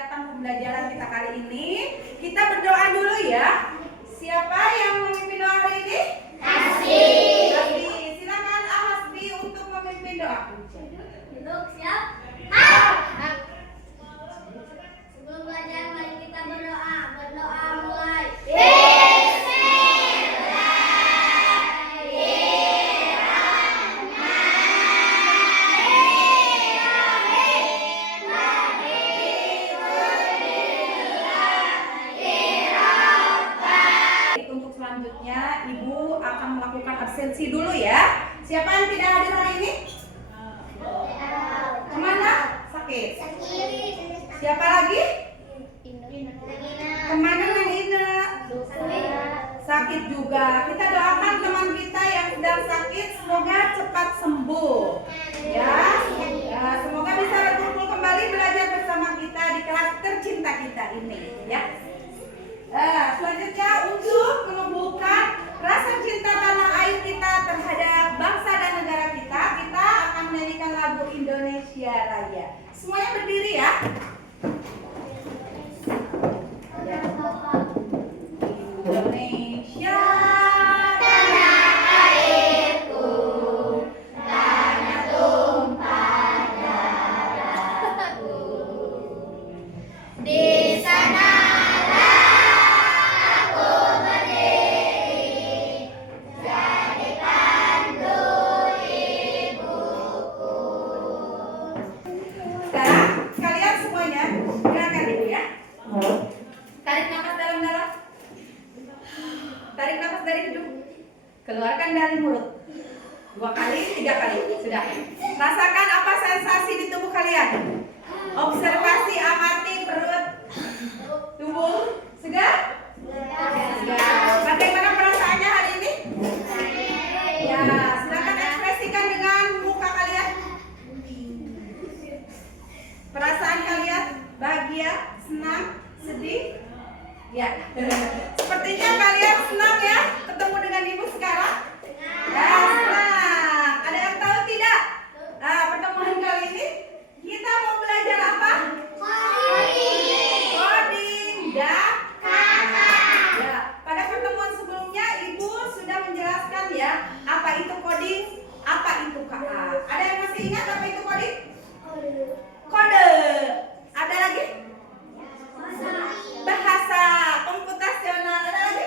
datang pembelajaran kita kali ini. Kita berdoa dulu ya. Siapa yang memimpin doa hari ini? Hasbi. Silakan Hasbi untuk memimpin doa. Duduk, siap? Sebelum belajar, mari kita berdoa. Berdoa mulai. Untuk selanjutnya, Ibu akan melakukan absensi dulu ya. Siapa yang tidak hadir hari ini? Kemana? Sakit. Siapa lagi? Kemana Nina? Sakit juga. Kita doakan teman kita yang sedang sakit, semoga cepat sembuh. Ya, semoga bisa berkumpul kembali belajar bersama kita di kelas tercinta kita ini. Ya. Selanjutnya untuk menumbuhkan rasa cinta tanah air kita terhadap bangsa dan negara kita, kita akan menyanyikan lagu Indonesia Raya. Semuanya berdiri ya. Indonesia tanah airku, tanah tumpah darahku. Di sana keluarkan dari mulut 2 kali, 3 kali, sudah. Rasakan apa sensasi di tubuh kalian. Observasi, amati perut, tubuh, segar? Segar. Bagaimana perasaannya hari ini? Ya, silakan ekspresikan dengan muka kalian. Perasaan kalian bahagia, senang, sedih? Ya, sepertinya kalian senang ya ketemu dengan ibu sekarang. Ya, senang. Ada yang tahu tidak? Pertemuan kali ini kita mau belajar apa? Coding dan KA. Ya, pada pertemuan sebelumnya ibu sudah menjelaskan ya apa itu coding, apa itu KA. Ada yang masih ingat apa itu coding? Kode. Ada lagi? Bahasa komputasional. Ada lagi?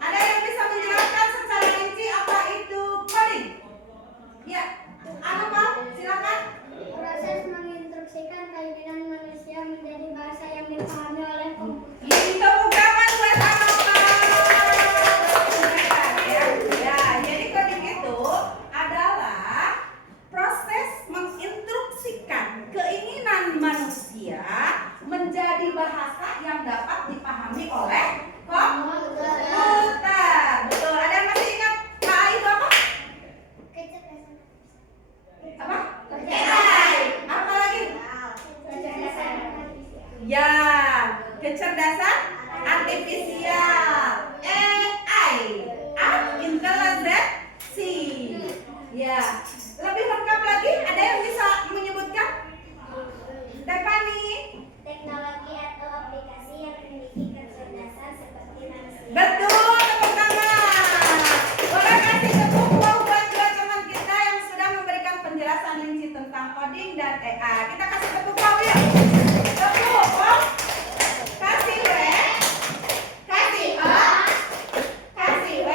Ada yang bisa menjelaskan secara rinci apa itu coding? Ya, apa? Silakan. Proses menginstruksikan keinginan manusia menjadi bahasa yang dipahami oleh komputer. Ini tepuk tangan buat ya, jadi coding itu adalah proses menginstruksikan keinginan manusia menjadi bahasa yang dapat dipahami oleh komputer. Betul. Ada yang masih ingat KA itu apa? Apa? AI. Apa lagi? Ya, kecerdasan artifisial. AI. Intelijensi. Ya. Lebih lengkap lagi, ada yang bisa menyebutkan? Stephanie. Teknologi atau aplikasi yang memiliki kecerdasan seperti manusia. Betul, tepuk tangan. Boleh kasih tepuk buat dua teman kita yang sudah memberikan penjelasan rinci tentang coding dan AI. Kita kasih tepuk ya. Tepuk. Kasih W. Kasih A. Kasih W.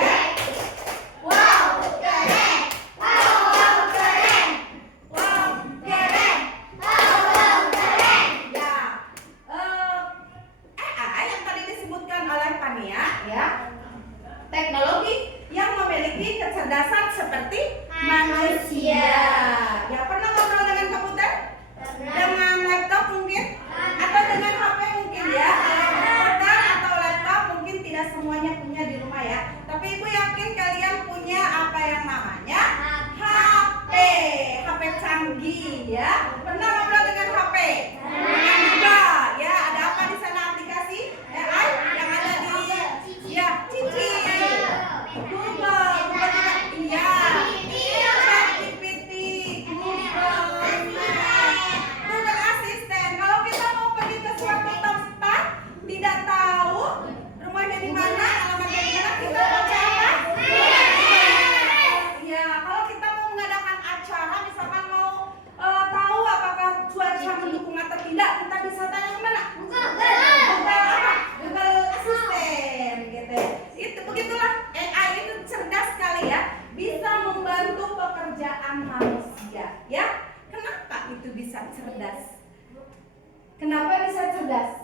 cerdas?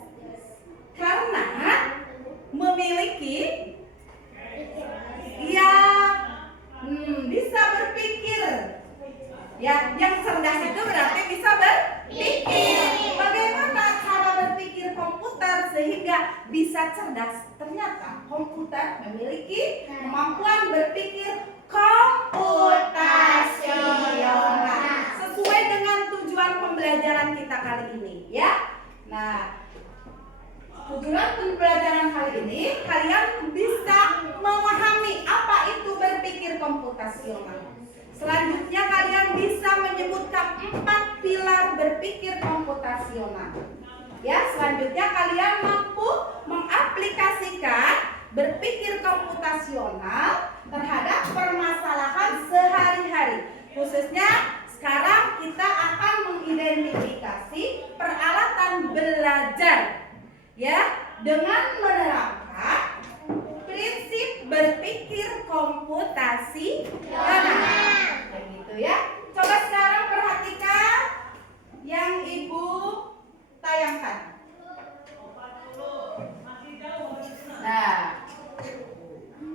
Karena memiliki ya bisa berpikir. Ya, yang cerdas itu berarti bisa berpikir. Bagaimana cara berpikir komputer sehingga bisa cerdas? Ternyata komputer memiliki kemampuan berpikir komputasional sesuai dengan tujuan pembelajaran kita kali ini, ya. Nah, tujuan pembelajaran kali ini kalian bisa memahami apa itu berpikir komputasional. Selanjutnya kalian bisa menyebutkan 4 pilar berpikir komputasional. Ya, selanjutnya kalian mampu mengaplikasikan berpikir komputasional terhadap permasalahan sehari-hari. Khususnya sekarang kita akan mengidentifikasi peralatan belajar, ya, dengan menerapkan prinsip berpikir komputasional. Begitu ya. Coba sekarang perhatikan yang Ibu tayangkan. Nah,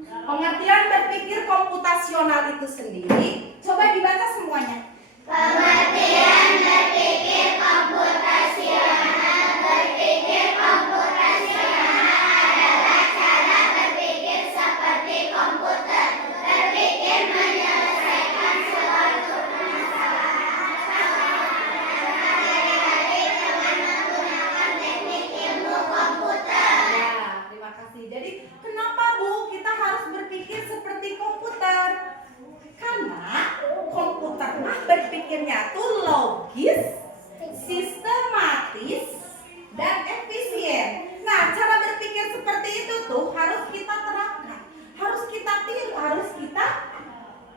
pengertian berpikir komputasional itu sendiri, coba dibaca semuanya. Pengertian berpikir komputasional. Berpikir komputasional adalah cara berpikir seperti komputer. Berpikir menyelesaikan suatu masalah sehari-hari dengan menggunakan teknik ilmu komputer. Ya, terima kasih. Jadi, kenapa Bu kita harus berpikir seperti komputer? Karena komputer berpikirnya tuh logis, sistematis, dan efisien. Nah, cara berpikir seperti itu tuh harus kita terapkan, harus kita tiru, harus kita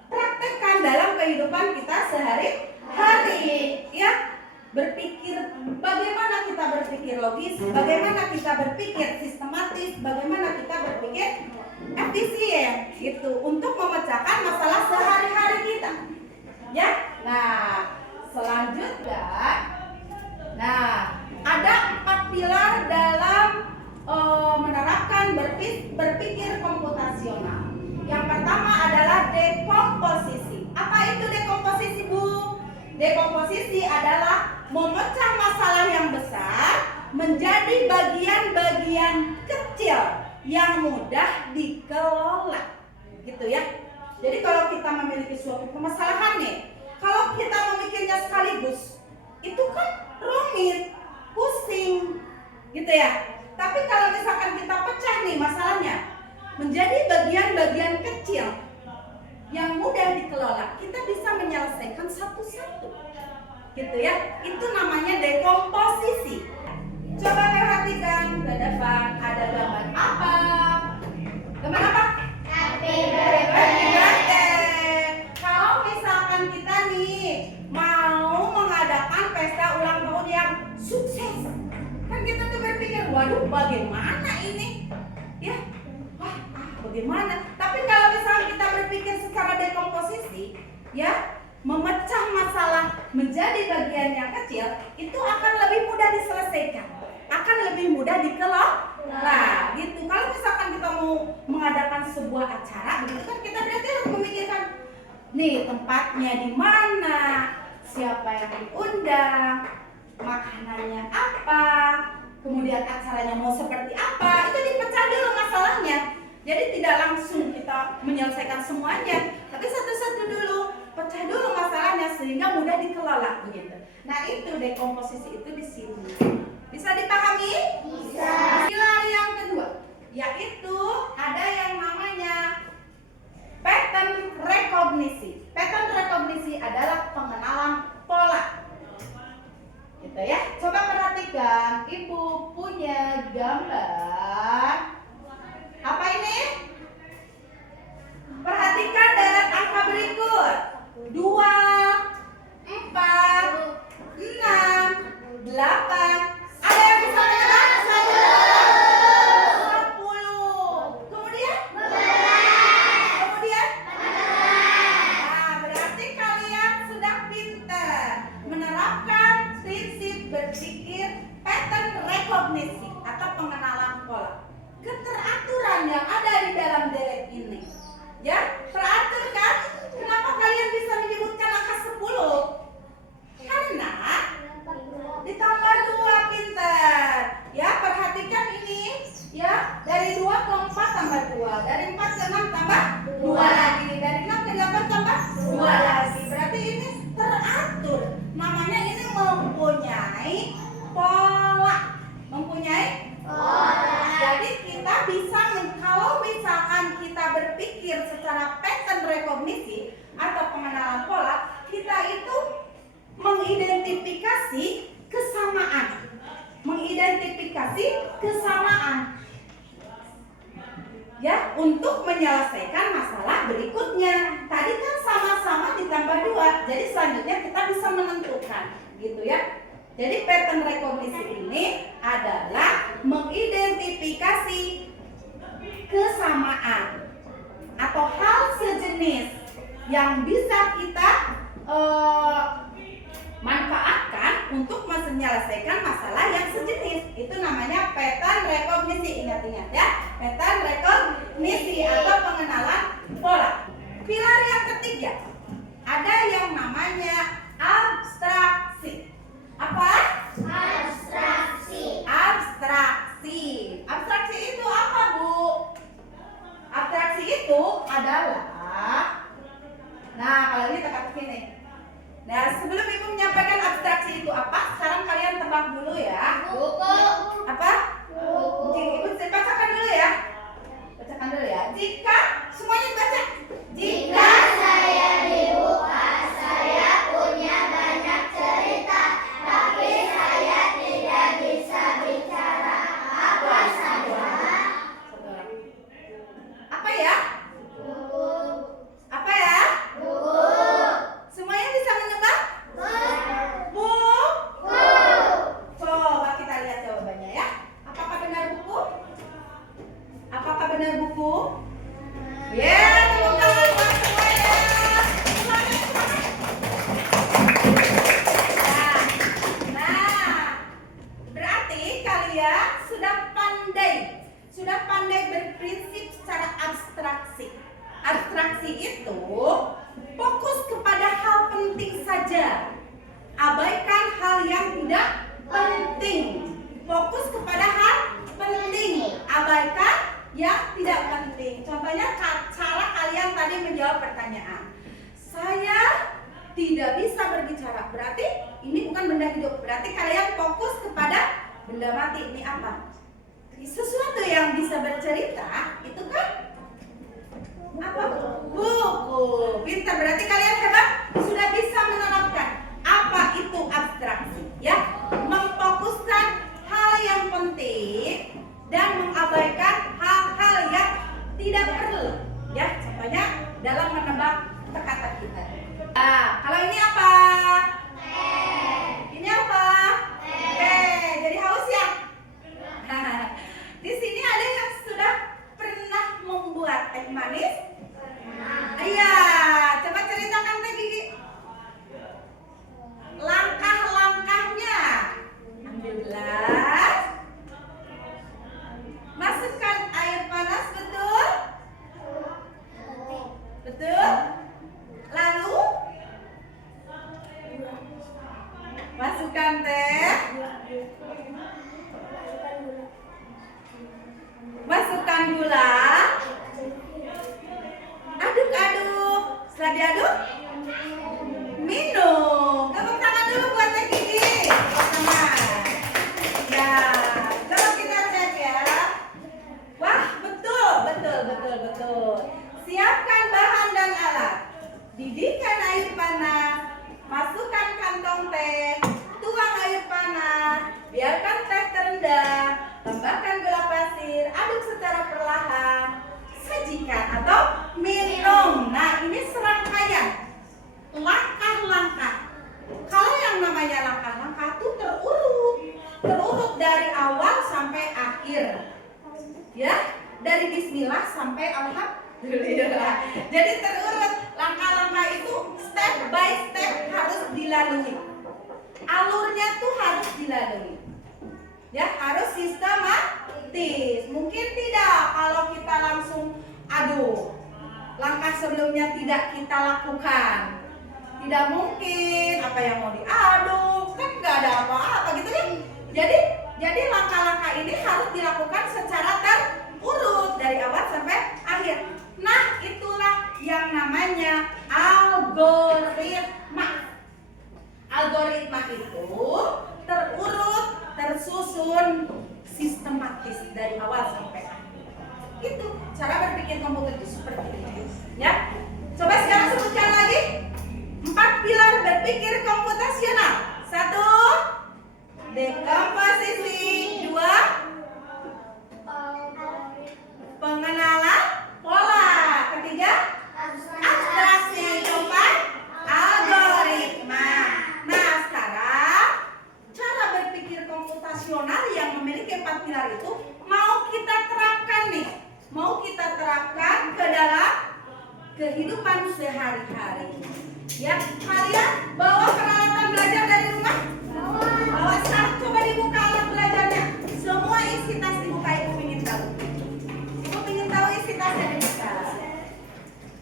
praktekkan dalam kehidupan kita sehari-hari. Ya, berpikir, bagaimana kita berpikir logis, bagaimana kita berpikir sistematis, bagaimana kita berpikir efisien gitu untuk memecahkan masalah sehari-hari kita. Ya. Nah, selanjutnya ada 4 pilar dalam menerapkan berpikir komputasional. Yang pertama adalah dekomposisi. Apa itu dekomposisi, Bu? Dekomposisi adalah memecah masalah yang besar menjadi bagian-bagian kecil yang mudah dikelola, gitu ya. Jadi kalau kita memiliki suatu permasalahan nih, kalau kita memikirnya sekaligus, itu kan rumit, pusing, gitu ya. Tapi kalau misalkan kita pecah nih masalahnya menjadi bagian-bagian kecil yang mudah dikelola, kita bisa menyelesaikan satu-satu, gitu ya. Itu namanya dekomposisi. Coba perhatikan ke depan, ada gambar apa? Gambar apa? Happy Birthday. Kalau misalkan kita nih mau mengadakan pesta ulang tahun yang sukses, kan kita tuh berpikir, waduh, bagaimana ini? Ya, bagaimana? Tapi kalau misalkan kita berpikir secara dekomposisi, ya, memecah masalah menjadi bagian yang kecil, itu akan lebih mudah diselesaikan, akan lebih mudah dikelola. Nah, gitu. Kalau misalkan kita mau mengadakan sebuah acara, begitu kan, kita berarti harus memikirkan nih tempatnya di mana, siapa yang diundang, makanannya apa, kemudian acaranya mau seperti apa. Itu dipecah dulu masalahnya. Jadi tidak langsung kita menyelesaikan semuanya, tapi satu-satu dulu, pecah dulu masalahnya sehingga mudah dikelola, begitu. Nah, itu dekomposisi itu di sini. Bisa dipahami? Bisa. Pilar yang kedua, yaitu ada yang namanya pattern recognition. Pattern recognition adalah pengenalan pola. Gitu ya. Coba perhatikan, Ibu punya gambar. Apa ini? Perhatikan dengan angka berikut. 2, 4, 6, 8. Ada yang bisa menebak? 10. Kemudian? Kemudian? Nah, berarti kalian sudah pintar menerapkan prinsip berpikir pattern recognition. keteraturan yang ada di dalam deret ini. Ya, teratur kan? Kenapa kalian bisa menyebutkan angka 10? Karena ditambah 2, pintar. Ya, perhatikan ini. Ya, dari 2 ke 4 tambah 2, dari 4 ke 6 tambah 2 lagi, dari 6 ke 8 tambah 2 lagi. Berarti ini teratur. Namanya ini mempunyai pola. Mempunyai pola. Jadi kita bisa, kalau misalkan kita berpikir secara pattern rekognisi atau pengenalan pola, kita itu mengidentifikasi kesamaan. Mengidentifikasi kesamaan. Ya, untuk menyelesaikan masalah berikutnya. Tadi kan sama-sama ditambah 2. Jadi selanjutnya kita bisa menentukan, gitu ya. Jadi pattern rekognisi ini adalah mengidentifikasi kesamaan atau hal sejenis yang bisa kita manfaatkan untuk menyelesaikan masalah yang sejenis. Itu namanya pattern rekognisi. Ingat-ingat ya, pattern rekognisi atau pengenalan pola. Pilar yang ketiga, ada yang namanya abstraksi. Apa? Abstraksi. Abstraksi. Abstraksi itu apa, Bu? Abstraksi itu adalah, nah kalau ini tekan sini. Nah, sebelum Ibu menyampaikan abstraksi itu apa, sekarang kalian tebak dulu ya. Buku. Apa? Buku. Ibu bacakan dulu ya. Bacakan dulu ya. Jika semuanya baca. Jika saya dibuka, saya punya banyak cerita, tapi saya tidak bisa bicara apa saja. apa ya? Buku. Apa ya? Buku. Semuanya bisa menebak? Bu. Coba kita lihat jawabannya ya. Apakah benar buku? Apakah benar buku? Ya, tepuk tangan buat semuanya. Semangat, semangat. Nah, berarti kalian sudah pandai berprinsip secara abstraksi. Abstraksi itu fokus kepada hal penting saja. Abaikan hal yang tidak penting. Fokus kepada hal penting. Abaikan yang tidak penting. Contohnya cara kalian tadi menjawab pertanyaan. Saya tidak bisa berbicara. Berarti ini bukan benda hidup. Berarti kalian fokus kepada benda mati. Ini apa? Sesuatu yang bisa bercerita itu kan apa? Buku. Pintar, berarti kalian hebat, sudah bisa menerapkan apa itu abstraksi, ya. Memfokuskan hal yang penting dan mengabaikan hal-hal yang tidak perlu, ya. Contohnya dalam menebak teka-teki tadi. Nah, kalau ini apa? Ini apa? Jadi haus ya? Di sini ada yang sudah pernah membuat teh manis? Iya, coba ceritakan Teh Gigi. Langkah-langkahnya. Ambil gelas. Masukkan air panas, betul? Betul? Lalu masukkan teh. Masukkan gula. Aduk-aduk. Setelah diaduk, minum. Tepuk tangan dulu buat Teh Gigi. Tangan. Ya, coba kita cek ya. Wah, betul. Siapkan bahan dan alat. Didihkan air panas. Masukkan kantong teh. Tuang air panas. Biarkan teh terendam. Tambahkan gula pasir. Aduk secara perlahan. Sajikan atau minum. Nah, ini serangkaian langkah-langkah. Kalau yang namanya langkah-langkah itu terurut dari awal sampai akhir, ya, dari Bismillah sampai Alhamdulillah. Jadi terurut, langkah-langkah itu step by step harus dilalui. Alurnya tuh harus dilalui, ya, harus sistematis. kritis. Mungkin tidak kalau kita langsung aduh. Langkah sebelumnya tidak kita lakukan. Tidak mungkin apa yang mau diaduk, kan nggak ada apa-apa gitu kan. Jadi langkah-langkah ini harus dilakukan secara terurut dari awal sampai akhir. Nah, itulah yang namanya algoritma. Algoritma itu terurut, tersusun, sistematis dari awal sampai akhir. Itu cara berpikir komputer itu seperti itu, ya. Coba sekarang sebutkan lagi 4 pilar berpikir komputasional. 1, dekomposisi. 2, pengenalan pola. 3, abstraksi. 4, algoritma. Nah, sekarang cara berpikir komputasional yang memiliki 4 pilar itu mau kita terapkan nih. Mau kita terapkan ke dalam kehidupan sehari-hari. Ya, kalian bawa peralatan belajar dari rumah? Bawa. Coba dibuka alat belajarnya. Semua isi tas dibuka, ibu ingin tahu. Ibu ingin tahu isi tasnya dibuka.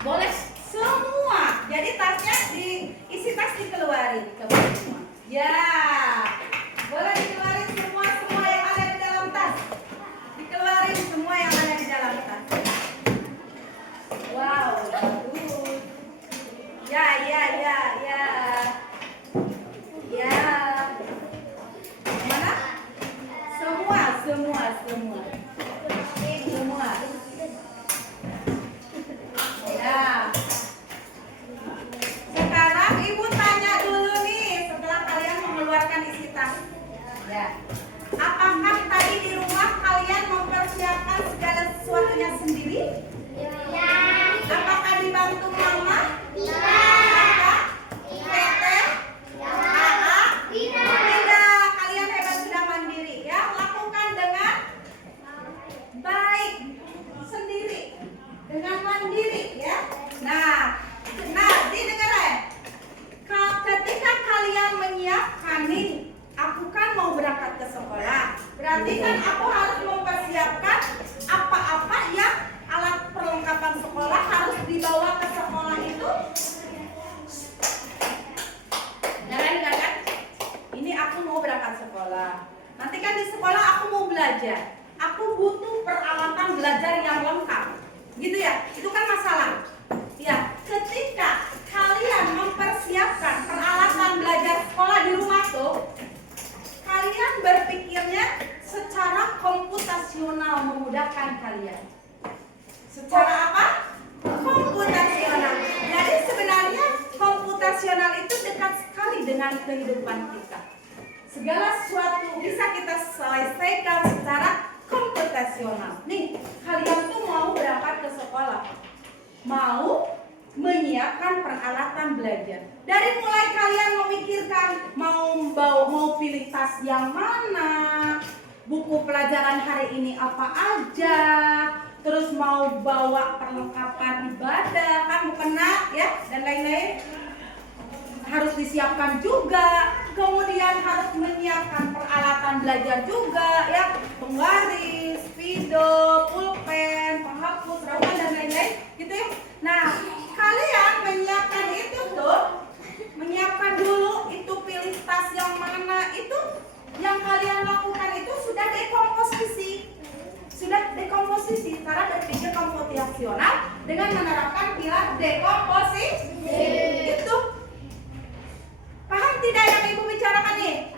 Boleh semua. Jadi tasnya isi tas dikeluarin. Coba semua. Ya, boleh dikeluarin semua yang ada di dalam tas. Dikeluarin semua yang ada di dalam tas. Wow, bagus. Ya. Mana? Semua. Ya. Sekarang ibu tanya dulu nih setelah kalian mengeluarkan isi tas. Ya. Apakah tadi di rumah kalian mempersiapkan segala sesuatunya sendiri? Ya. Apakah dibantu mama? Tidak. Teteh? Tidak. Kalian hebat, sudah mandiri ya. Lakukan dengan baik sendiri, dengan mandiri ya. Nah, didengar ya. Ketika kalian menyiapkan nih, aku kan mau berangkat ke sekolah. Berarti kan aku harus mempersiapkan apa-apa yang alat perlengkapan sekolah harus dibawa ke sekolah itu. Dengar kan? Ini aku mau berangkat sekolah. Nanti kan di sekolah aku mau belajar. Aku butuh peralatan belajar yang lengkap. Gitu ya? Itu kan masalah. Ya, ketika kalian mempersiapkan peralatan belajar sekolah di rumah tuh, kalian berpikirnya secara komputasional memudahkan kalian. Secara apa? Komputasional. Jadi sebenarnya komputasional itu dekat sekali dengan kehidupan kita. Segala sesuatu bisa kita selesaikan secara komputasional. Nih, kalian tuh mau berangkat ke sekolah, mau menyiapkan peralatan belajar. Dari mulai kalian memikirkan mau pilih tas yang mana, buku pelajaran hari ini apa aja, terus mau bawa perlengkapan ibadah, kan mukena ya, dan lain-lain harus disiapkan juga. Kemudian harus menyiapkan peralatan belajar juga ya, penggaris, spidol, pulpen, penghapus, ramuan dan lain-lain gitu ya. Nah, kalian menyiapkan itu tuh, menyiapkan dulu itu, pilih tas yang mana, itu yang kalian lakukan itu sudah dekomposisi cara berpikir komputasional dengan menerapkan pilar dekomposisi. Itu paham tidak yang ibu bicarakan nih?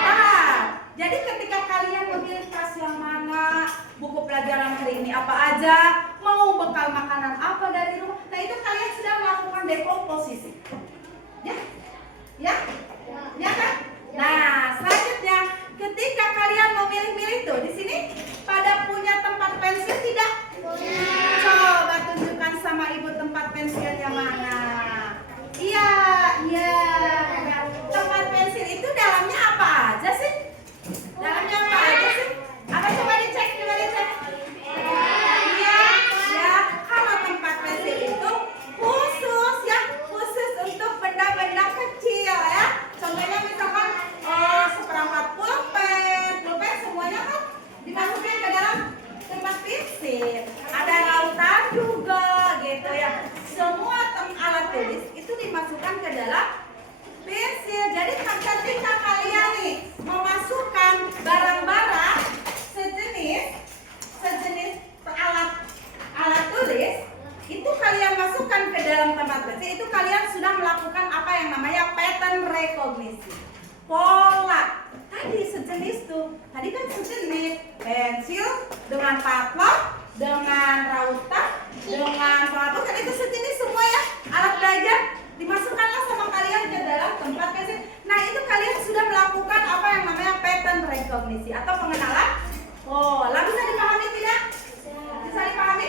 Paham. Jadi ketika kalian memilih tas yang mana, buku pelajaran hari ini apa aja, mau bekal makanan apa dari rumah, nah itu kalian sudah melakukan dekomposisi. Ya kan? Nah, selanjutnya ketika kalian mau milih-milih tuh, di sini pada punya tempat pensil tidak? Coba tunjukkan sama ibu tempat pensilnya mana. Iya. Tempat pensil itu dalamnya apa aja sih? Apa coba dicek? Iya. Kalau tempat pensil itu khusus untuk benda-benda kecil ya. Contohnya misalkan seperempat pulpen semuanya kan dimasukin ke pensil, ada rautan juga gitu ya. Semua alat tulis itu dimasukkan ke dalam pensil. Jadi ketika kalian nih memasukkan barang-barang sejenis alat tulis, itu kalian masukkan ke dalam tempat pensil, itu kalian sudah melakukan apa yang namanya pattern recognition. Pola tadi sejenis tuh, tadi kan sejenis pensil dengan patlok, dengan rautan, dengan pengapus, kan itu sejenis semua ya, alat belajar. Dimasukkanlah sama kalian ke dalam tempat pensil. Nah itu kalian sudah melakukan apa yang namanya pattern recognition atau pengenalan pola. Bisa dipahami tidak? Bisa dipahami?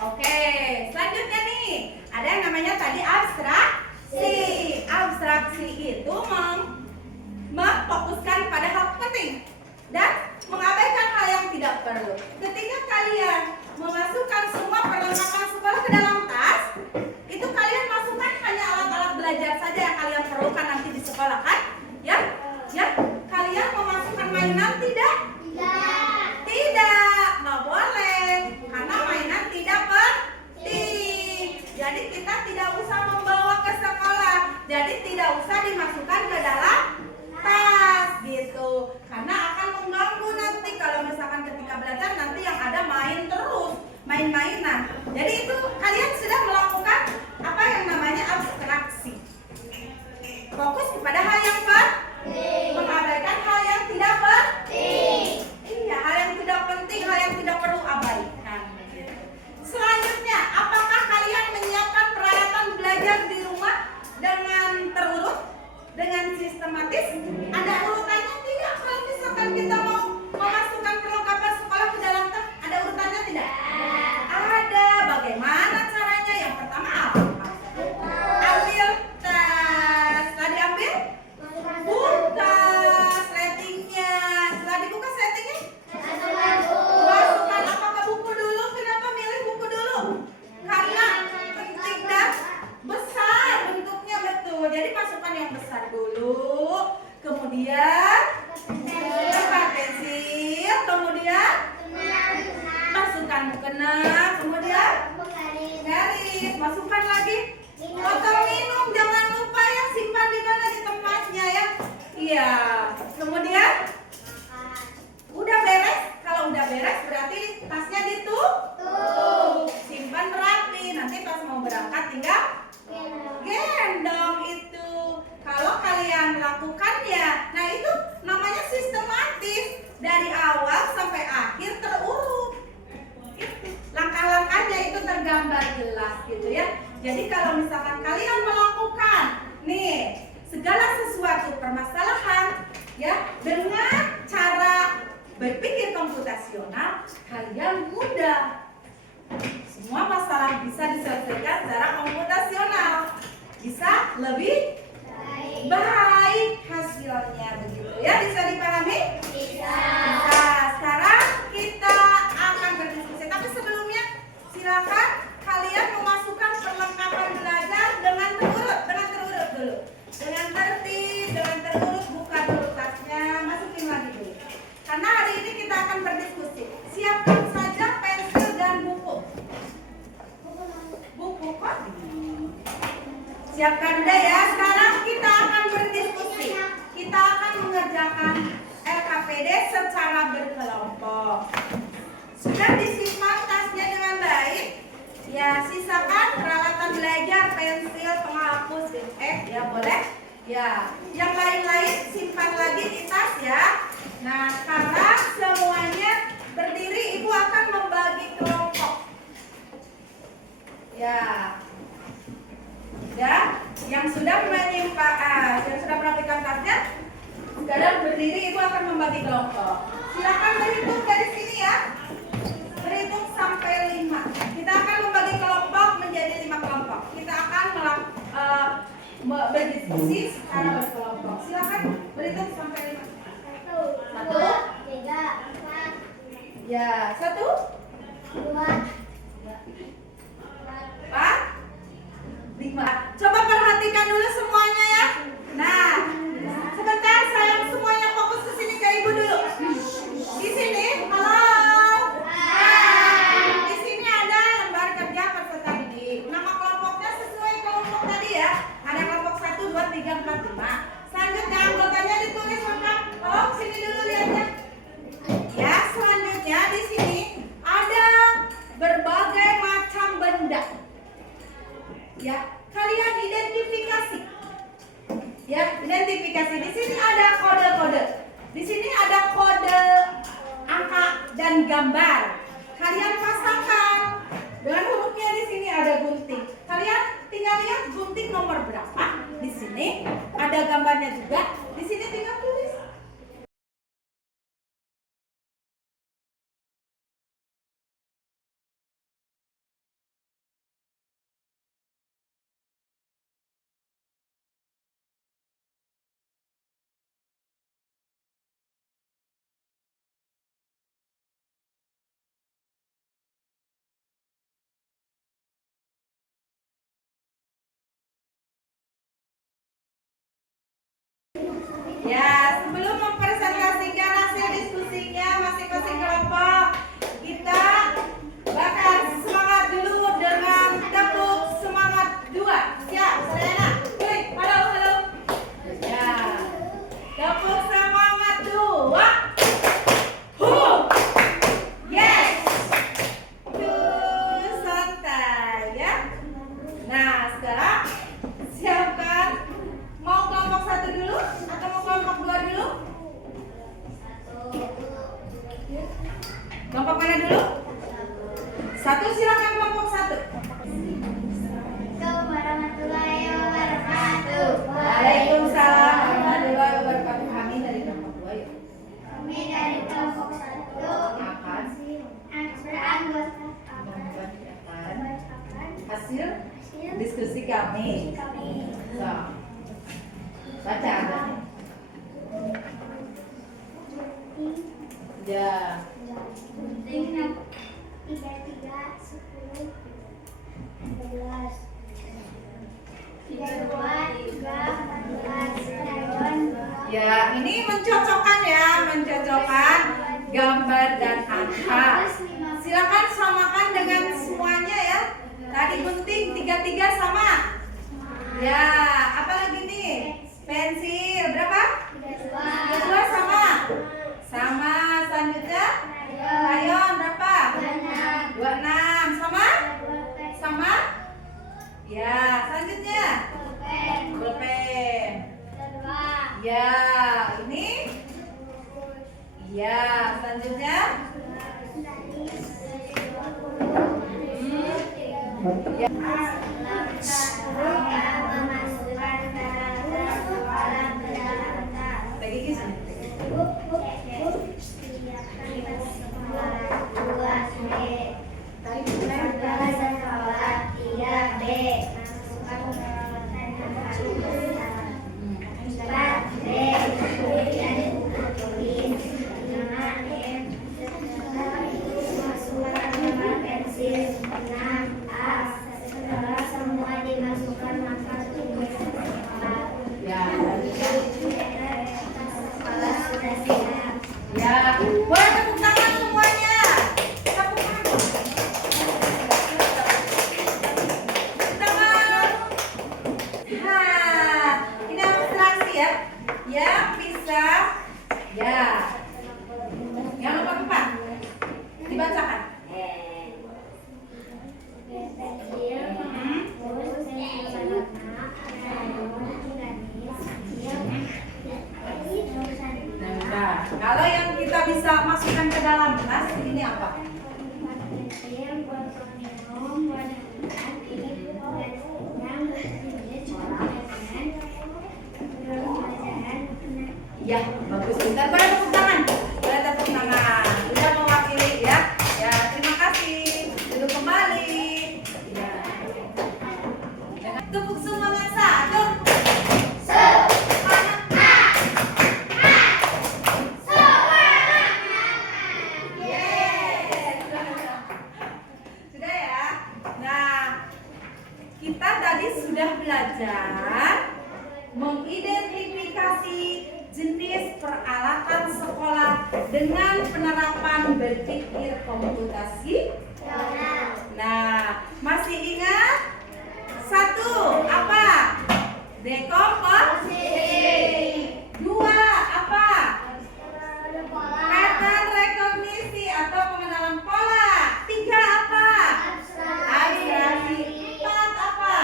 Oke, selanjutnya nih ada yang namanya tadi abstraksi. Abstraksi itu memfokuskan pada hal penting dan mengabaikan hal yang tidak perlu. Ketika kalian memasukkan semua perlengkapan sekolah ke dalam tas, itu kalian masukkan hanya alat-alat belajar saja yang kalian perlukan nanti di sekolah kan? Ya? Kalian memasukkan mainan tidak? Tidak, nggak boleh, karena mainan tidak penting. Jadi kita tidak usah membawa ke sekolah. Jadi tidak usah dimasukkan ke dalam tas gitu, karena akan mengganggu nanti kalau misalkan ketika belajar nanti yang ada main terus, main-mainan. Jadi itu kalian sudah melakukan apa yang namanya abstraksi. Fokus kepada hal yang penting, mengabaikan hal yang tidak penting. Iya, hal yang tidak penting, hal yang tidak perlu abaikan. Selanjutnya, apakah kalian menyiapkan peralatan belajar di rumah dengan terurut, dengan sistematis? Ada urutannya tidak? Kalau misalkan kita mau memasukkan perlengkapan sekolah ke dalam tas, ada urutannya tidak? Ada. Bagaimana caranya? Yang pertama apa? Ambil tas. Setelah diambil, buka sletingnya. Setelah dibuka sletingnya, masukkan apa ke buku dulu? Kenapa milih buku dulu? Karena penting dan besar bentuknya, betul. Jadi masukkan yang besar dulu, kemudian tempat pensil, kemudian masukkan mukena, kemudian garis, masukkan lagi botol minum, jangan lupa ya, simpan di mana, di tempatnya ya. Iya, kemudian udah beres. Kalau udah beres berarti tasnya ditutup, simpan rapi. Nanti pas mau berangkat tinggal gendong itu. Kalau kalian melakukannya, nah itu namanya sistematis, dari awal sampai akhir terurut. Langkah-langkahnya itu tergambar jelas gitu ya. Jadi kalau misalkan kalian melakukan nih segala sesuatu permasalahan ya dengan cara berpikir komputasional, kalian mudah. Semua masalah bisa diselesaikan secara komputasional, bisa lebih baik hasilnya, begitu ya. Bisa dipahami? Bisa. Sekarang kita akan berdiskusi, tapi sebelumnya silakan kalian memasukkan perlengkapan belajar dengan terurut dulu, dengan tertib, dengan terurut. Buka dulu tasnya, masukin lagi dulu. Karena hari ini kita akan berdiskusi. Siapkan saja pensil dan buku. Buku kok? Siapkan udah ya. Sekarang kita akan berdiskusi. Kita akan mengerjakan LKPD secara berkelompok. Sudah disimpan tasnya dengan baik? Ya, sisakan peralatan belajar, pensil, penghapus, ya boleh. Ya, yang lain-lain simpan lagi di tas ya. Nah, sekarang semuanya berdiri. Ibu akan membagi kelompok. Ya, yang sudah yang sudah merapikan tasnya, sekarang berdiri. Ibu akan membagi kelompok. Silakan berhitung dari sini ya. Berhitung sampai 5. Kita akan membagi kelompok menjadi 5 kelompok. Kita akan berdiskusi secara berkelompok. Silakan berhitung sampai 5. 1, 2, 3, 4. Ya, 1, 2, 4, 5. Coba perhatikan dulu semuanya ya. Nah, sebentar sayang, semuanya fokus ke sini, ke ibu dulu. Di sini, halo. Hai. gambar. Kalian pasangkan dengan hurufnya di sini ada gunting. Kalian tinggal lihat gunting nomor berapa. Di sini ada gambarnya juga. Di sini tinggal tulis. Ya, sebelum mempresentasikan hasil diskusinya masing-masing kelompok, kita bakal semangat dulu dengan tepuk semangat 2. Siap, Serena? Woi, halo, halo. Ya, tepuk semangat 2. Yes. Tuh, santai ya. Nah, sekarang siapkan. Mau kelompok 1 dulu atau mau kelompok 2 dulu? Kelompok mana dulu? 1, silakan kelompok 1. Assalamualaikum warahmatullahi wabarakatuh. Waalaikumsalam warahmatullahi wabarakatuh. Kami dari kelompok 2 yuk. Kami dari kelompok 1 Akan membacakan hasil diskusi kami. So, baca ada. Ya. Gunting 33, 10, 11, 32, 14. Ya, ini mencocokkan ya, mencocokkan gambar dan angka. Silakan samakan dengan semuanya ya. Tadi gunting 33 sama. Ya, apa lagi nih? Pensil berapa? 32 sama. Sama. Selanjutnya rayon berapa? 26 sama? Sama? Ya, selanjutnya pulpen. Ya, ini? Ya, selanjutnya ya. Lagi kisah. Semua dimasukkan maka Ya, kepala sudah siap. ya, boleh tepuk tangan semuanya. Tepuk tangan. Tepuk tangan. Nah, ini abstraksi ya. Yang bisa, ya. Yang nomor 4 dibacakan. Nah, kalau yang kita bisa masukkan ke dalam tas ini apa? Ya, bagus. Bentar, boleh tepuk tangan. Boleh tepuk tangan. Sudah mewakili ya. Ya, terima kasih. Duduk kembali. Ya. Tepuk semangat 1. Sudah ya. Nah, kita tadi sudah belajar mengidentifikasi jenis peralatan sekolah dengan penerapan berpikir komputasi. Nah, masih ingat? 1, apa? Dekomposisi. 2, apa? Pattern rekognisi atau pengenalan pola. 3, apa? Abstraksi. 4, apa?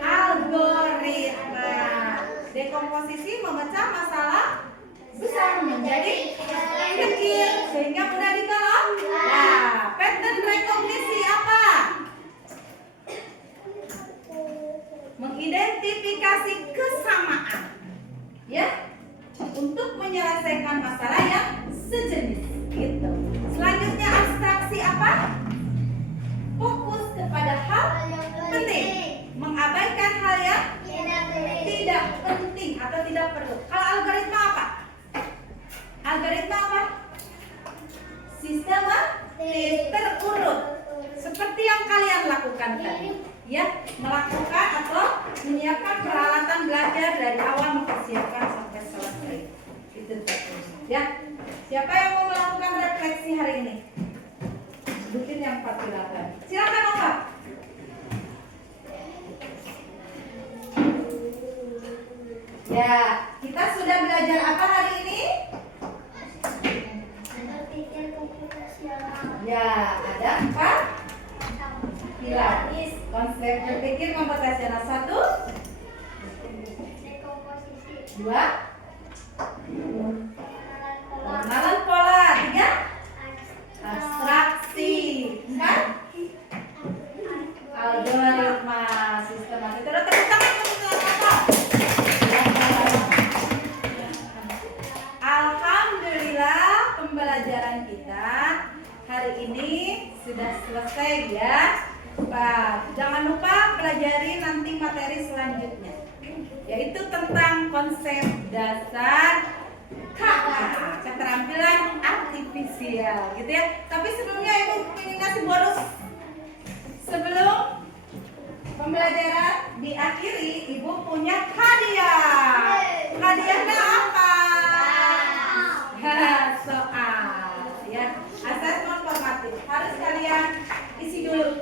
Algoritma. Dekomposisi memecah masalah besar menjadi kecil sehingga mudah ditolong. sistematis, terurut. Seperti yang kalian lakukan tadi. Ya, melakukan atau menyiapkan peralatan belajar dari awal mempersiapkan sampai selesai. Itu terus. Ya. Siapa yang mau melakukan refleksi hari ini? Sebutin yang 48. Silakan Opa. Ya, kita sudah belajar apa hari ini? Berpikir komputasional. Ya, ada 4 pilar. Konsep berpikir komputasional. 1, Dekomposisi. 2, Pengenalan pola. pengenalan pola. 3, abstraksi. 4, algoritma sistematis. Terus tepuk tangan untuk apa? Alhamdulillah pembelajaran kita hari ini sudah selesai ya. Pak, jangan lupa pelajari nanti materi selanjutnya, yaitu tentang konsep dasar keterampilan artifisial, gitu ya. Tapi sebelumnya Ibu ingin ngasih bonus sebelum pembelajaran diakhiri. Ibu punya hadiah. Hadiahnya apa? Soal ya, asesmen formatif harus kalian isi dulu.